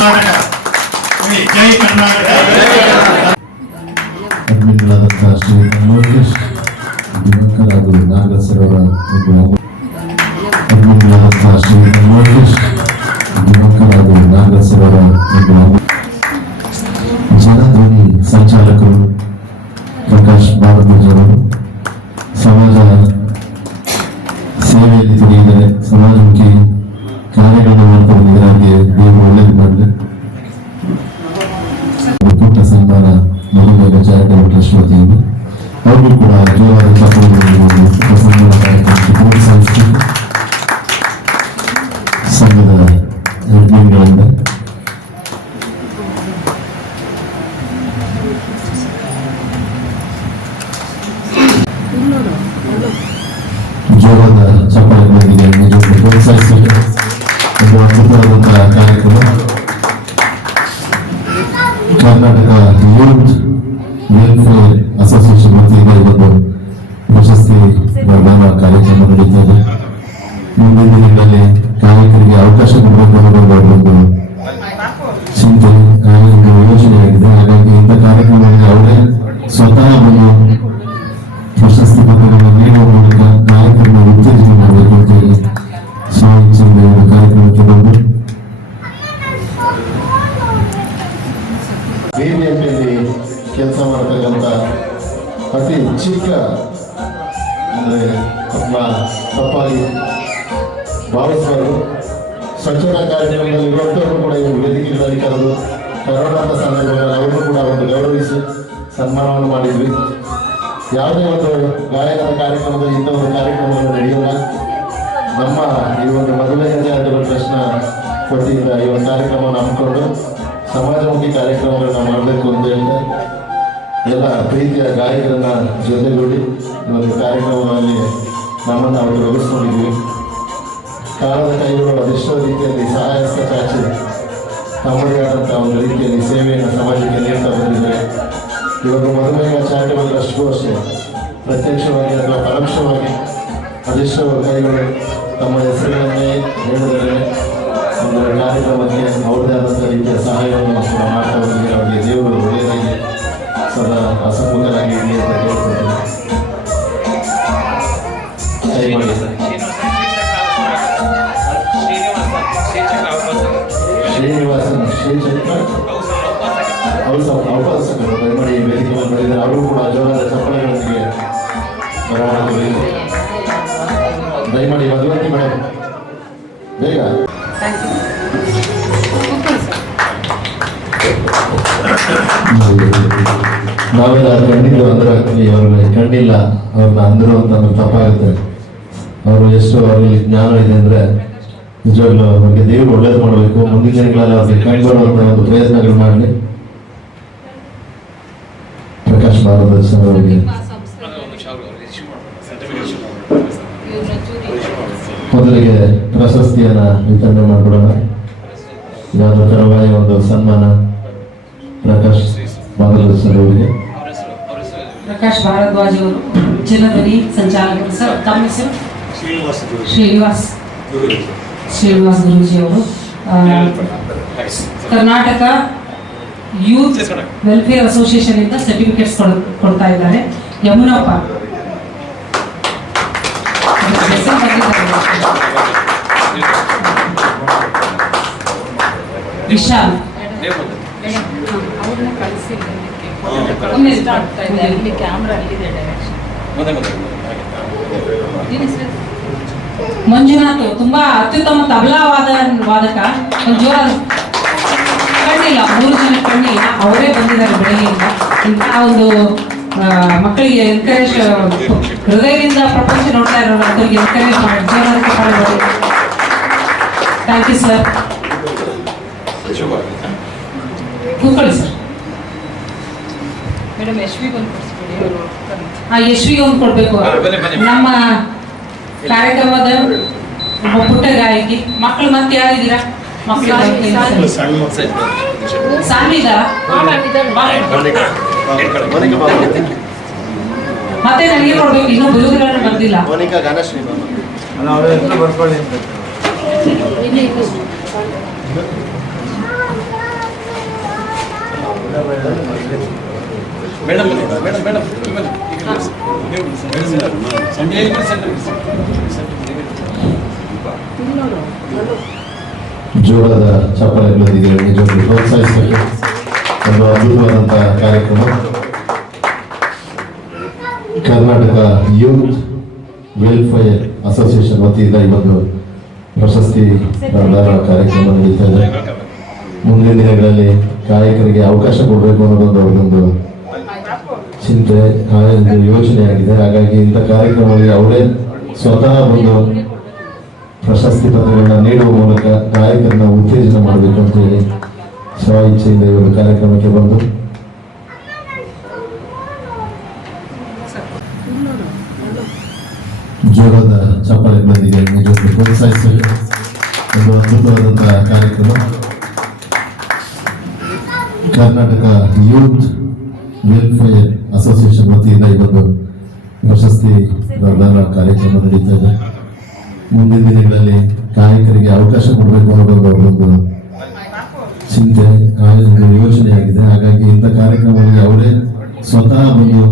ಕರ್ನಾಟಕ ಜೈ ಕರ್ನಾಟಕ ಅಡ್ಮಿನ್ಗಳಾದಂಥ ಶ್ರೀ ಲೋಕೇಶ್ ದಿವಾಕರ್ ಹಾಗೂ ನಾಗರಾಜ್ ಸರ್ ಅವರ ಒಂದು ಅಡ್ಮಿನ್ಗಳಾದಂಥ ಶ್ರೀ ಲೋಕೇಶ್ ದಿವಾಕರ್ ಹಾಗೂ ನಾಗರಾಜ್ ಸರ್ ಅವರ ಒಂದು ಜನಧ್ವನಿ ಸಂಚಾಲಕರು ಪ್ರಕಾಶ್ ಭಾರದ್ವಾಜ್ ಅವರು ಸಮಾಜ ಚಾರಿಟಬಲ್ ಟ್ರಸ್ಟ್ ವತಿಯಿಂದ ಅವ್ರಿಗೂ ಕೂಡ ಜೋರಾದ ಚಪ್ಪಾಳೆಗಳನ್ನು ಒಂದು ಒಕ್ಕೂಟ ಸನ್ಮಾನ ಕಾರ್ಯಕ್ರಮ ನಡೀತದೆ ಮುಂದಿನ ದಿನಗಳಲ್ಲಿ ಕಾಯಕರಿಗೆ ಅವಕಾಶ ಕೊಡಬೇಕು ಚಿಂತೆ ಆ, ಆಗಿದೆ ಹಾಗಾಗಿ ಇಂಥ ಕಾರ್ಯಕ್ರಮದಲ್ಲಿ ಅವರೇ ಸ್ವತಃ ಬಂದು ಅಂದರೆ ಅಥವಾ ತಪ್ಪಾಗಿ ಭಾವಿಸಬಾರದು ಸ್ವಚ್ಛತಾ ಕಾರ್ಯಕ್ರಮದಲ್ಲಿ ಇವತ್ತವರು ಕೂಡ ಇವರು ವೇದಿಕೆಗಳಲ್ಲಿ ಕರೆದು ಕರೋನಾದ ಸಂದರ್ಭದಲ್ಲಿ ಅವರನ್ನು ಕೂಡ ಒಂದು ಗೌರವಿಸಿ ಸನ್ಮಾನವನ್ನು ಮಾಡಿದ್ವಿ. ಯಾವುದೇ ಒಂದು ಗಾಯನದ ಕಾರ್ಯಕ್ರಮದ ಇಂಥ ಒಂದು ಕಾರ್ಯಕ್ರಮಗಳು ನಡೆಯೋಲ್ಲ. ನಮ್ಮ ಈ ಒಂದು ಮದುವೆ ಚಾರಿಟಬಲ್ ಕೊಟ್ಟಿದ್ದ ವತಿಯಿಂದ ಈ ಒಂದು ಕಾರ್ಯಕ್ರಮವನ್ನು ಹಮ್ಮಿಕೊಂಡು ಸಮಾಜಮುಖಿ ಕಾರ್ಯಕ್ರಮಗಳನ್ನು ಮಾಡಬೇಕು ಅಂತ ಹೇಳ್ತಾ ಎಲ್ಲ ಪ್ರೀತಿಯ ಗಾಯಕರನ್ನ ಜೊತೆಗೂಡಿ ಒಂದು ಕಾರ್ಯಕ್ರಮಗಳಲ್ಲಿ ನಮ್ಮನ್ನು ಅವರು ತೊಡಗಿಸ್ಕೊಂಡಿದ್ವಿ ಕಾಲದ ಕೈಗಳು ಅದೆಷ್ಟೋ ರೀತಿಯಲ್ಲಿ ಸಹಾಯ ಚಾಚಿ ತಮ್ಮದೇ ಆದಂಥ ಒಂದು ರೀತಿಯಲ್ಲಿ ಸೇವೆಯನ್ನು ಸಮಾಜಕ್ಕೆ ನೀಡ್ತಾ ಬಂದಿದ್ದಾರೆ. ಇವಾಗ ಮಧುಮೇಹ ಚಾರಿಟಬಲ್ ಟ್ರಸ್ಟ್ಗೂ ಅಷ್ಟೇ, ಪ್ರತ್ಯಕ್ಷವಾಗಿ ಅಥವಾ ಪರೋಕ್ಷವಾಗಿ ಅದೆಷ್ಟೋ ಕೈಗಳು ತಮ್ಮ ಹೆಸರುಗಳನ್ನೇ ಹೇಳಿದರೆ ಒಂದು ಕಾರ್ಯಕ್ರಮಕ್ಕೆ ಅವ್ರದ್ದೇ ಆದಂಥ ರೀತಿಯ ಸಹಾಯವನ್ನು ಮಾಡ್ತಾ ಬಂದಿದ್ದಾರೆ. ಅವರಿಗೆ ದೇವರು ಒಳ್ಳೆಯದಾಗಿ ಸದಾ ಹಸಮುಖರಾಗಿ ಇರಲಿ ಅಂತ ಕೇಳ್ಕೊಳ್ತೀನಿ ಕೈ ಮಾಡಿ ಶ್ರೀನಿವಾಸನ್ ಶ್ರೀಚಕ್ರ ಅವರು ಸ್ವಲ್ಪ ಅವಕಾಶಕರು ದಯಮಾಡಿ ಈ ವೇದಿಕೆ ಮೇಲೆ ಬಂದಿದ್ದಾರೆ ಅವರು ಕೂಡ ಜೋರಾದ ಚಪ್ಪಳೆಗಳೊಂದಿಗೆ ಬರಮಾಡಬೇಕು ದಯಮಾಡಿ ಮಧುವತಿ ಮೇಡಮ್ ಬೇಗ ನಾವೆಲ್ಲ ಕಣ್ಣಿದ್ರು ಅಂದ್ರೆ ಅವ್ರಿಗೆ ಕಣ್ಣಿಲ್ಲ ಅವ್ರನ್ನ ಅಂದ್ರು ಅಂತ ಅಂದ್ರೆ ತಪ್ಪಾಗುತ್ತೆ. ಅವರು ಎಷ್ಟು ಅವ್ರಲ್ಲಿ ಜ್ಞಾನ ಇದೆ ಅಂದ್ರೆ ನಿಜವಾಗ್ಲೂ ಅವ್ರಿಗೆ ದೇವರು ಒಳ್ಳೇದು ಮಾಡಬೇಕು. ಮುಂದಿನ ದಿನಗಳಲ್ಲಿ ಅವ್ರಿಗೆ ಕಂಡುಬರುವಂತ ಒಂದು ಪ್ರಯತ್ನಗಳು ಮಾಡಲಿ. ಪ್ರಕಾಶ್ ಭಾರತ ಅವರಿಗೆ ಮೊದಲಿಗೆ ಪ್ರಶಸ್ತಿಯನ್ನ ವಿತರಣೆ ಮಾಡಿಕೊಡೋಣ ಯಾವ್ದು ತರವಾಯ ಒಂದು ಸನ್ಮಾನ? ಪ್ರಕಾಶ್ ಭಾರದ್ವಾಜ್ ಸರ್ ಅವರಿಗೆ. ಪ್ರಕಾಶ್ ಭಾರದ್ವಾಜ್ ಅವರು ಜನಧ್ವನಿ ಸಂಚಾಲಕರು. ಸರ್ ತಮ್ಮ ಹೆಸರು? ಶ್ರೀನಿವಾಸ್ ಶ್ರೀನಿವಾಸ್ ಗುರೂಜಿ ಅವರು. ಕರ್ನಾಟಕ ಯೂತ್ ವೆಲ್ಫೇರ್ ಅಸೋಸಿಯೇಷನ್ ಇಂದ ಸರ್ಟಿಫಿಕೇಟ್ಸ್ ಕೊಡ್ತಾ ಇದ್ದಾರೆ. ಯಮುನಪ್ಪ. ವಿಶಾಲ್ ಅವ್ರನ್ನ ಕಳಿಸಿಲ್ಲ ಒಮ್ಮೆ ಆಗ್ತಾ ಇದೆ ಅಲ್ಲಿ ಕ್ಯಾಮ್ರಾ ಅಲ್ಲಿದೆ ಡೈರೆಕ್ಷನ್ ಏನ್ ಹೆಸರು? ಮಂಜುನಾಥ್ ತುಂಬಾ ಅತ್ಯುತ್ತಮ ತಬಲಾ ವಾದ ವಾದಕ. ಜೋರಾದ ಕಣ್ಣಿಲ್ಲ ಮೂರು ಜನ ಕಣ್ಣಿಲ್ಲ. ಅವರೇ ಬಂದಿದ್ದಾರೆ ಬೆಳಗ್ಗೆಯಿಂದ. ಇಂತಹ ಒಂದು ಮಕ್ಕಳಿಗೆ ಎನ್ಕರೇಜ್ ಹೃದಯದಿಂದ ಪ್ರಪಂಚ ನೋಡ್ತಾ ಇರೋ ಮಕ್ಕಳಿಗೆ ಎನ್ಕರೇಜ್ ಮಾಡಿ. ಮಾಡಬಹುದು ಥ್ಯಾಂಕ್ ಯು ಸರ್ ಕೂತ್ಕೊಳ್ಳಿ ಸರ್ ಮೇಡಮ್ ಯಶ್ವಿಗೆ ಒಂದು ಅವರು ಕೊಡಬೇಕು. ನಮ್ಮ ಕಾರ್ಯಕ್ರಮದ ಒಬ್ಬ ಪುಟ್ಟ ಗಾಯಕಿ. ಮಕ್ಕಳು ಮತ್ತೆ ಯಾರಿದ್ದೀರಾ? ಮತ್ತೆ ನನಗೆ ಕೊಡ್ಬೇಕು. ಇನ್ನೂ ಬಯೋಗಳನ್ನು ಬರ್ದಿಲ್ಲ ಬರ್ಕೊಳ್ಳಿ ಮೇಡಮ್ ಮೇಡಮ್ ಮೇಡಮ್ ಜೋರಾದ ಚಪ್ಪಲೆಗಳೊಂದಿಗೆ ನಿಜಕ್ಕೂ ಪ್ರೋತ್ಸಾಹಿಸಬೇಕು ಒಂದು ಅದ್ಭುತವಾದಂತಹ ಕಾರ್ಯಕ್ರಮ ಕರ್ನಾಟಕ ಯೂತ್ ವೆಲ್ಫೇರ್ ಅಸೋಸಿಯೇಷನ್ ವತಿಯಿಂದ ಈ ಒಂದು ಪ್ರಶಸ್ತಿ ಕಾರ್ಯಕ್ರಮ ನಡೀತಾ ಇದೆ ಮುಂದಿನ ದಿನಗಳಲ್ಲಿ ಕಾಯಕರಿಗೆ ಅವಕಾಶ ಕೊಡಬೇಕು ಅನ್ನೋದೊಂದು ಅವ್ರದೊಂದು ಚಿಂತೆ ಒಂದು ಯೋಚನೆ ಆಗಿದೆ. ಹಾಗಾಗಿ ಇಂಥ ಕಾರ್ಯಕ್ರಮಗಳಿಗೆ ಅವರೇ ಸ್ವತಃ ಒಂದು ಪ್ರಶಸ್ತಿ ಪತ್ರಗಳನ್ನ ನೀಡುವ ಮೂಲಕ ಗಾಯಕರನ್ನ ಉತ್ತೇಜನ ಮಾಡಬೇಕು ಅಂತ ಹೇಳಿ ಸ್ವ ಇಚ್ಛೆಯಿಂದ ಇವರು ಕಾರ್ಯಕ್ರಮಕ್ಕೆ ಬಂದು. ಜೋರದ ಚಪ್ಪಾಳೆಗಳೊಂದಿಗೆ ಬಂದಿದೆ. ಪ್ರೋತ್ಸಾಹಿಸಲು ಒಂದು ಅದ್ಭುತವಾದಂತಹ ಕಾರ್ಯಕ್ರಮ. ಕರ್ನಾಟಕ ಯೂತ್ ವೆಲ್ಫೇರ್ ಅಸೋಸಿಯೇಷನ್ ವತಿಯಿಂದ ಒಂದು ಪ್ರಶಸ್ತಿ ಪ್ರದಾನ ಕಾರ್ಯಕ್ರಮ ನಡೀತಾ ಇದೆ. ಮುಂದಿನ ದಿನಗಳಲ್ಲಿ ಕಾಯಕರಿಗೆ ಅವಕಾಶ ಕೊಡಬೇಕು ಅನ್ನೋದೊಂದು ಅವರೊಂದು ಚಿಂತೆ ಯೋಚನೆ ಆಗಿದೆ ಹಾಗಾಗಿ ಇಂಥ ಕಾರ್ಯಕ್ರಮಗಳಿಗೆ ಅವರೇ ಸ್ವತಃ ಬಂದು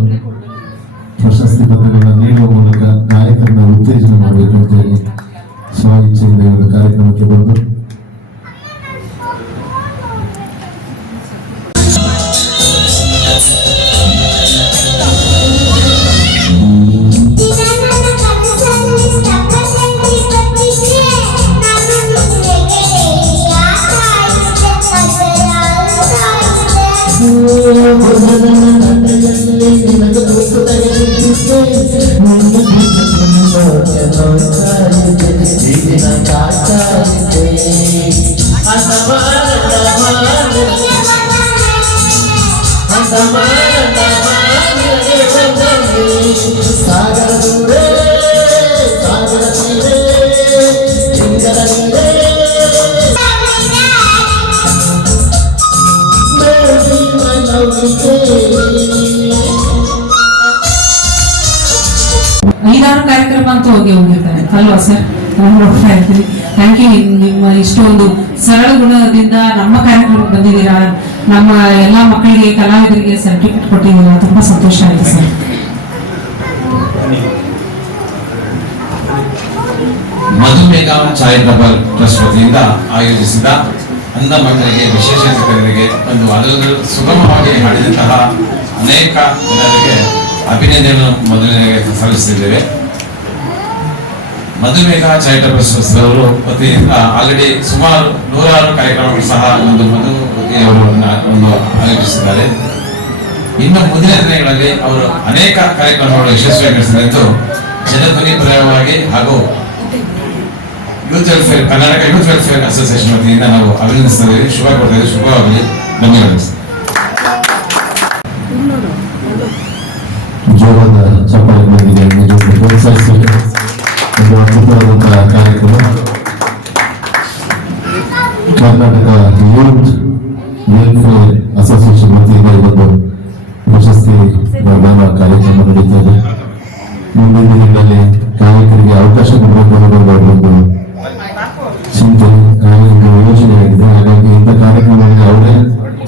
ಸಾಗರ ದೂರೇ ಸಾಗರ ತೀರೇ ಸಿಂಗರ ನೀರೇ Baby, my lovely day. ಐದಾರು ಕಾರ್ಯಕ್ರಮ ಅಂತೂ ಹೋಗಿ ಹೋಗಿರ್ತಾರೆ ಅಲ್ವಾ ಸರ್ ಇರ್ತೀನಿ ಥ್ಯಾಂಕ್ ಯು ನಿಮ್ಮ ಇಷ್ಟೊಂದು ಸರಳ ಗುಣದಿಂದ ನಮ್ಮ ಕಾರ್ಯಕ್ರಮಕ್ಕೆ ಬಂದಿದ್ದೀರಾ? ನಮ್ಮ ಎಲ್ಲ ಮಕ್ಕಳಿಗೆ, ಕಲಾವಿದರಿಗೆ ಸರ್ಟಿಫಿಕೇಟ್ ಕೊಟ್ಟಿದ್ದೀರಾ? ತುಂಬ ಸಂತೋಷ ಆಯ್ತು ಸರ್. ಚಾಯ್ ಡಬಲ್ ಟ್ರಸ್ಟ್ ವತಿಯಿಂದ ಆಯೋಜಿಸಿದ ಅಂಧ ಮಕ್ಕಳಿಗೆ, ವಿಶೇಷ ಚೇತನರಿಗೆ ಒಂದು ಅದನ್ನು ಸುಗಮವಾಗಿ ಹಾಡಿದಂತಹ ಅನೇಕ ಜನರಿಗೆ ಅಭಿನಂದನೆಯನ್ನು ಮೊದಲನೇ ಸಲ್ಲಿಸುತ್ತಿದ್ದೇವೆ. ಮಧುಮೇಹ ಚಾರಿಟಬಲ್ ಟ್ರಸ್ಟ್ ಅವರು ವತಿಯಿಂದ ಆಲ್ರೆಡಿ ಸುಮಾರು ನೂರಾರು ಕಾರ್ಯಕ್ರಮಗಳು ಸಹ ಒಂದು ಮಧು ಅವರು ಒಂದು ಆಯೋಜಿಸಿದ್ದಾರೆ ಇನ್ನು ಮುಂದಿನ ದಿನಗಳಲ್ಲಿ ಅವರು ಅನೇಕ ಕಾರ್ಯಕ್ರಮಗಳು ಯಶಸ್ವಿಯಾಗಿ ಎಂದು ಜನಧ್ವನಿ ಪ್ರಯೋಗವಾಗಿ ಹಾಗೂ youth welfare Karnataka youth welfare association ವತಿಯಿಂದ ನಾವು ಅಭಿನಂದಿಸ್ತಾ ಇದ್ದೀವಿ ಶುಭ ಕೊಡ್ತಾ ಇದ್ದೀವಿ ಶುಭವಾಗಲಿ ಧನ್ಯವಾದ ಕರ್ನಾಟಕ ಯೂತ್ ವೆಲ್ಫೇರ್ ಅಸೋಸಿಯೇಷನ್ ವತಿಯಿಂದ ಇವತ್ತು ಒಂದು ಪ್ರಶಸ್ತಿ ಪ್ರದಾನ ಕಾರ್ಯಕ್ರಮ ನಡೀತಾ ಇದೆ. ಮುಂದಿನ ದಿನಗಳಲ್ಲಿ ಕಾರ್ಯಕರಿಗೆ ಅವಕಾಶ ಕೊಡಬೇಕು ಅನ್ನೋದೊಂದು ಅವರೊಂದು ಚಿಂತೆ ಒಂದು ಯೋಚನೆ ಆಗಿದೆ. ಹಾಗಾಗಿ ಇಂಥ ಕಾರ್ಯಕ್ರಮದಲ್ಲಿ ಅವರೇ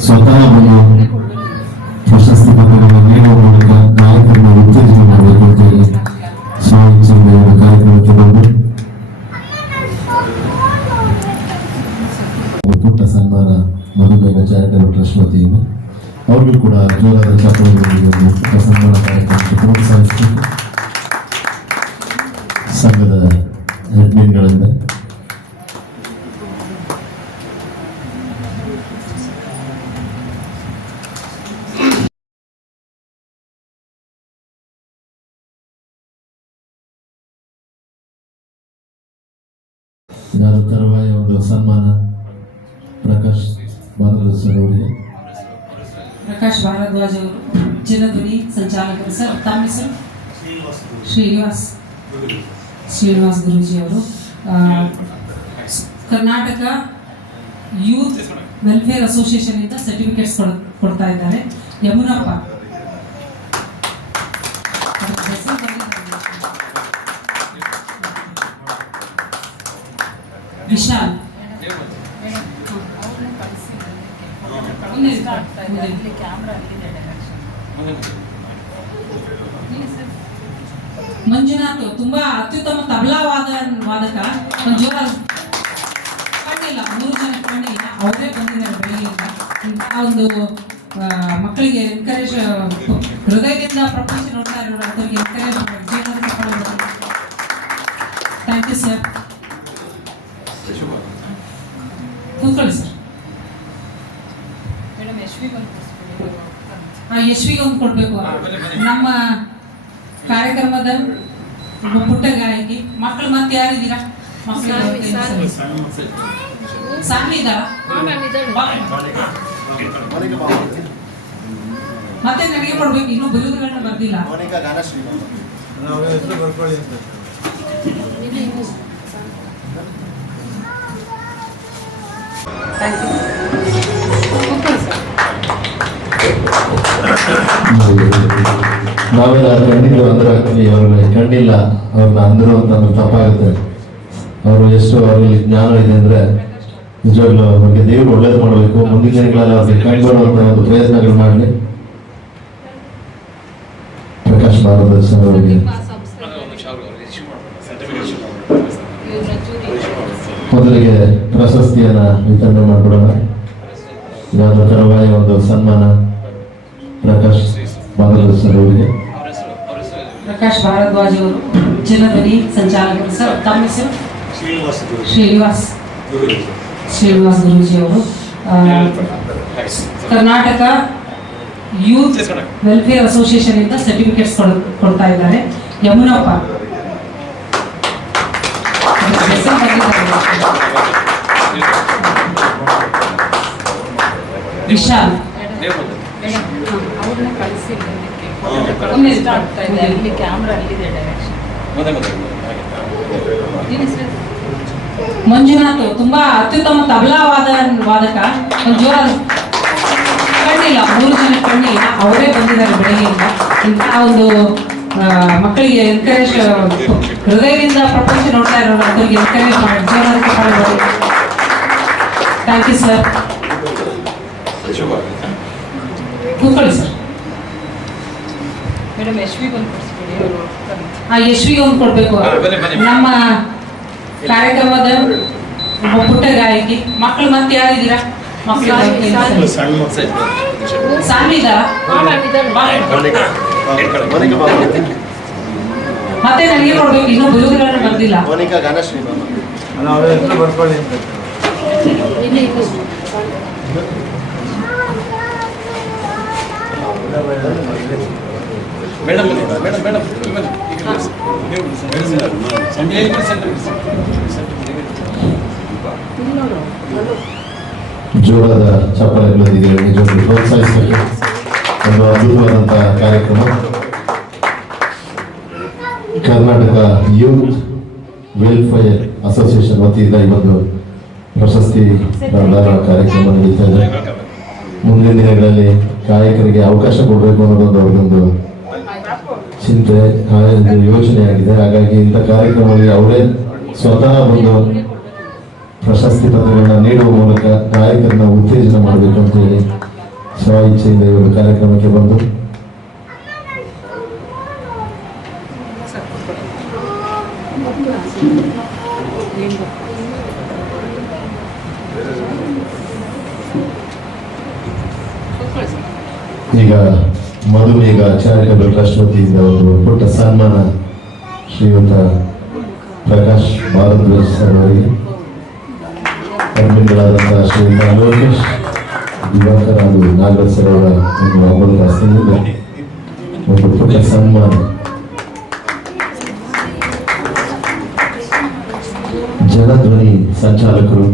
ಸ್ವತಃ ಬಂದು ಚಾರಿಟಬಲ್ ಟ್ರಸ್ಟ್ ವತಿಯಿಂದ ಅವ್ರಿಗೂ ಕೂಡ ಜೋರಾದ ಚಾಪಗಳೊಂದಿಗೆ ಒಂದು ಪುಟ್ಟ ಸನ್ಮಾನ ಕಾರ್ಯಕ್ರಮಕ್ಕೆ ಪ್ರೋತ್ಸಾಹಿಸಬೇಕು ಸಂಘದ ಅಡ್ಮಿನ್ಗಳಿಂದ ಪ್ರಕಾಶ್ ಭಾರದ್ವಾಜ್ ಅವರು ಜನಧ್ವನಿ ಸಂಚಾಲಕರು ಸರ್ ತಮ್ಮ ಹೆಸರು ಶ್ರೀನಿವಾಸ್ ಶ್ರೀನಿವಾಸ್ ಗುರೂಜಿ ಅವರು. ಕರ್ನಾಟಕ ಯೂತ್ ವೆಲ್ಫೇರ್ ಅಸೋಸಿಯೇಷನ್ ಇಂದ ಸರ್ಟಿಫಿಕೇಟ್ಸ್ ಕೊಡ್ತಾ ಇದ್ದಾರೆ. ಯಮುನಪ್ಪ. ವಿಶಾಲ್. ಕ್ಯಾಮ್ರಾ ಮಂಜುನಾಥ್ ತುಂಬಾ ಅತ್ಯುತ್ತಮ ತಬಲಾ ವಾದ ವಾದಕ. ಮೂರು ಜನ ಕಣ್ಣಿಲ್ಲ. ಅವರೇ ಬಂದಿದ್ದಾರೆ ಬೆಳಗ್ಗೆಯಿಂದ. ಇಂತಹ ಒಂದು ಮಕ್ಕಳಿಗೆ ಎನ್ಕರೇಜ್ ಹೃದಯದಿಂದ ಪ್ರಪಂಚ ನೋಡ್ತಾ ಇರೋರು ಅವರಿಗೆ ಎನ್ಕರೇಜ್ ಮಾಡಿ ಥ್ಯಾಂಕ್ ಯು ಸರ್ ಕೂತ್ಕೊಳ್ಳಿ ಸರ್ ಮೇಡಮ್ ಯಶ್ವಿಗೆ ಒಂದು ಕೊಡಿಸ್ಬಿಡಿ ಆ ಯಶ್ವಿಗೆ ಒಂದು ಕೊಡ್ಬೇಕು. ನಮ್ಮ ಕಾರ್ಯಕ್ರಮದ ಪುಟ್ಟ ಗಾಯಕಿ. ಮಕ್ಕಳು ಮತ್ತೆ ಯಾರಿದ್ದೀರಾ? ಮಕ್ಕಳು? ಮತ್ತೆ ನನಗೆ ಕೊಡ್ಬೇಕು. ಇನ್ನೂ ಬಿರುದುಗಳನ್ನ ಬರ್ದಿಲ್ಲ. ಥ್ಯಾಂಕ್ ಯು ನಾವೆಲ್ಲ ಕಣ್ಣಿಲ್ಲ ಅಂದ್ರೆ ಅವ್ರಿಗೆ ಕಣ್ಣಿಲ್ಲ, ಅವ್ರನ್ನ ಅಂದ್ರು ಅಂತ ನಮ್ಗೆ ತಪ್ಪಾಗುತ್ತೆ. ಅವರು ಎಷ್ಟು ಅವರಲ್ಲಿ ಜ್ಞಾನ ಇದೆ ಅಂದ್ರೆ ನಿಜವಾಗ್ಲೂ ಅವ್ರಿಗೆ ದೇವರು ಒಳ್ಳೇದು ಮಾಡಬೇಕು. ಮುಂದಿನ ದಿನಗಳಲ್ಲಿ ಅವ್ರಿಗೆ ಕಣ್ಣು ಬರುವಂತ ಒಂದು ಪ್ರಯತ್ನಗಳು ಮಾಡಲಿ. ಪ್ರಕಾಶ್ ಭಾರದ್ವಾಜ್ ಅವರಿಗೆ. ಮೊದಲಿಗೆ ಪ್ರಶಸ್ತಿಯನ್ನ ವಿತರಣೆ ಮಾಡಿಕೊಡೋಣ ಯಾವ್ದೋ ತರವಾಯ ಒಂದು ಸನ್ಮಾನ. ಪ್ರಕಾಶ್ ಭಾರದ್ವಾಜ್ ಅವರಿಗೆ. ಪ್ರಕಾಶ್ ಭಾರದ್ವಾಜ್ ಅವರು ಜನಧ್ವನಿ ಸಂಚಾಲಕರು. ಸರ್ ತಮ್ಮ ಹೆಸರು? ಶ್ರೀನಿವಾಸ್ ಶ್ರೀನಿವಾಸ್ ಗುರೂಜಿ ಅವರು. ಆ, ಕರ್ನಾಟಕ ಯೂತ್ ವೆಲ್ಫೇರ್ ಅಸೋಸಿಯೇಷನ್ ಇಂದ ಸರ್ಟಿಫಿಕೇಟ್ಸ್ ಕೊಡ್ತಾ ಇದ್ದಾರೆ. ಯಮುನಪ್ಪ. ವಿಶಾಲ್ ಅವ್ರನ್ನ ಕಳಿಸಿಲ್ಲ ಒಮ್ಮೆ ಇಷ್ಟ ಆಗ್ತಾ ಇದೆ. ಅಲ್ಲಿ ಕ್ಯಾಮ್ರಾ ಅಲ್ಲಿದೆ ಡೈರೆಕ್ಷನ್ ಮಂಜುನಾಥ್ ತುಂಬಾ ಅತ್ಯುತ್ತಮ ತಬಲಾ ವಾದ ವಾದಕ ಕಣ್ಣಿಲ್ಲ ಮೂರು ಜನ ಕಣ್ಣಿಲ್ಲ. ಅವರೇ ಬಂದಿದ್ದಾರೆ ಬೆಳಗ್ಗೆಯಿಂದ. ಇಂತಹ ಒಂದು ಮಕ್ಕಳಿಗೆ ಎನ್ಕರೇಜ್ ಹೃದಯದಿಂದ ಪ್ರಪಂಚ ನೋಡ್ತಾ ಇರೋರು ಅವರಿಗೆ ಎನ್ಕರೇಜ್ ಮಾಡಿ. ಜೀವನದ ಥ್ಯಾಂಕ್ ಯು ಸರ್ ಕೂತ್ಕೊಳ್ಳಿ ಸರ್ ಮೇಡಮ್ ಯಶ್ವಿಗೆ ಒಂದು ಕೊಡಿಸ್ಬಿಡಿ ಅವರು ಆ ಯಶ್ವಿಗೆ ಒಂದು ಕೊಡ್ಬೇಕು. ಹಾ. ನಮ್ಮ ಕಾರ್ಯಕ್ರಮದ ಒಬ್ಬ ಪುಟ್ಟ ಗಾಯಕಿ. ಮಕ್ಕಳು ಮತ್ತೆ ಯಾರಿದ್ದೀರಾ? ಮಕ್ಕಳು. ಮತ್ತೆ ನನಗೆ ಕೊಡ್ಬೇಕು ಇನ್ನೂ ಬಿರುದುಗಳನ್ನ ಬರ್ದಿಲ್ಲ. ಮೇಡಮ್ ಮೇಡಮ್ ಮೇಡಮ್ ಜೋರಾದ ಪ್ರೋತ್ಸಾಹಿಸಬೇಕು ಒಂದು ಅದ್ಭುತವಾದಂತಹ ಕಾರ್ಯಕ್ರಮ. ಕರ್ನಾಟಕ ಯೂತ್ ವೆಲ್ಫೇರ್ ಅಸೋಸಿಯೇಷನ್ ವತಿಯಿಂದ ಈ ಒಂದು ಪ್ರಶಸ್ತಿ ಪ್ರದಾನ ಕಾರ್ಯಕ್ರಮ ನಡೀತಾ ಇದೆ. ಮುಂದಿನ ದಿನಗಳಲ್ಲಿ ಗಾಯಕರಿಗೆ ಅವಕಾಶ ಕೊಡಬೇಕು ಅನ್ನೋದೊಂದು ಅವ್ರದ್ದೊಂದು ಚಿಂತೆ ಒಂದು ಯೋಚನೆ ಆಗಿದೆ. ಹಾಗಾಗಿ ಇಂಥ ಕಾರ್ಯಕ್ರಮದಲ್ಲಿ ಅವರೇ ಸ್ವತಃ ಒಂದು ಪ್ರಶಸ್ತಿ ಪತ್ರಗಳನ್ನ ನೀಡುವ ಮೂಲಕ ಗಾಯಕರನ್ನ ಉತ್ತೇಜನ ಮಾಡಬೇಕು ಅಂತ ಹೇಳಿ ಸ್ವ ಇಚ್ಛೆಯಿಂದ ಇವರು ಕಾರ್ಯಕ್ರಮಕ್ಕೆ ಬಂದು. ಈಗ ಮಧುಮೇಘ ಚಾರಿಟಬಲ್ ಟ್ರಸ್ಟ್ ವತಿಯಿಂದ ಒಂದು ಪುಟ್ಟ ಸನ್ಮಾನ ಶ್ರೀಯುತ ಪ್ರಕಾಶ್ ಭಾರದ್ವಾಜ್ ಸರ್ ಅವರಿಗೆ ಅಡ್ಮಿನ್ಗಳಾದಂತಹ ಶ್ರೀಯುತ ಲೋಕೇಶ್ ದಿವಾಕರ್ ಹಾಗೂ ನಾಗರಾಜ್ ಸರ್ ಅವರ ಒಂದು ಅಮೂಲ್ಯ ಹಸ್ತದಿಂದ ಒಂದು ಪುಟ್ಟ ಸನ್ಮಾನ ಜನಧ್ವನಿ ಸಂಚಾಲಕರು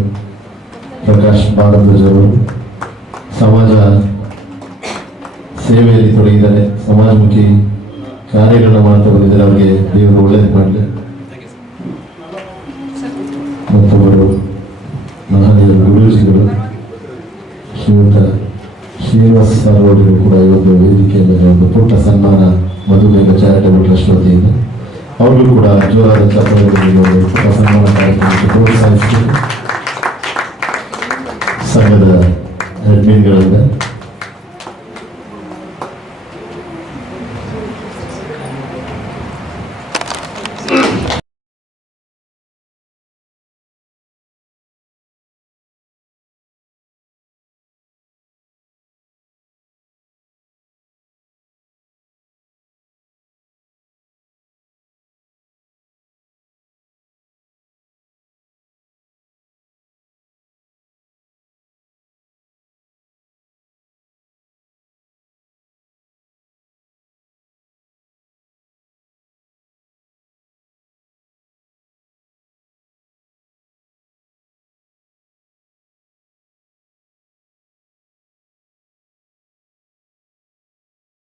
ಪ್ರಕಾಶ್ ಭಾರದ್ವಾಜ್ ಅವರು ಸಮಾಜ ಸೇವೆಯಲ್ಲಿ ತೊಡಗಿದ್ದಾರೆ. ಸಮಾಜಮುಖಿ ಕಾರ್ಯಗಳನ್ನ ಮಾಡ್ತಾ ಅವರಿಗೆ ದೇವರು ಒಳ್ಳೇದು ಮಾಡಲಿ. ಮತ್ತೊಬ್ಬರು ಮಹಾದೇವರು ಗುರುಜಿಗಳು ಶ್ರೀಯುತ ಶ್ರೀನಿವಾಸ ಸರ್ ಕೂಡ ಈ ಒಂದು ವೇದಿಕೆಯ ಮೇಲೆ ಒಂದು ಪುಟ್ಟ ಸನ್ಮಾನ ಮಧುಮೇಘ ಚಾರಿಟಬಲ್ ಟ್ರಸ್ಟ್ ವತಿಯಿಂದ. ಅವರಿಗೂ ಕೂಡ ಜೋರಾದ ಒಂದು ಪುಟ್ಟ ಸನ್ಮಾನ ಕಾರ್ಯಕ್ರಮಕ್ಕೆ ಪ್ರೋತ್ಸಾಹಿಸಿ ಸಂಘದ ಅಡ್ಮಿನ್ಗಳಿಂದ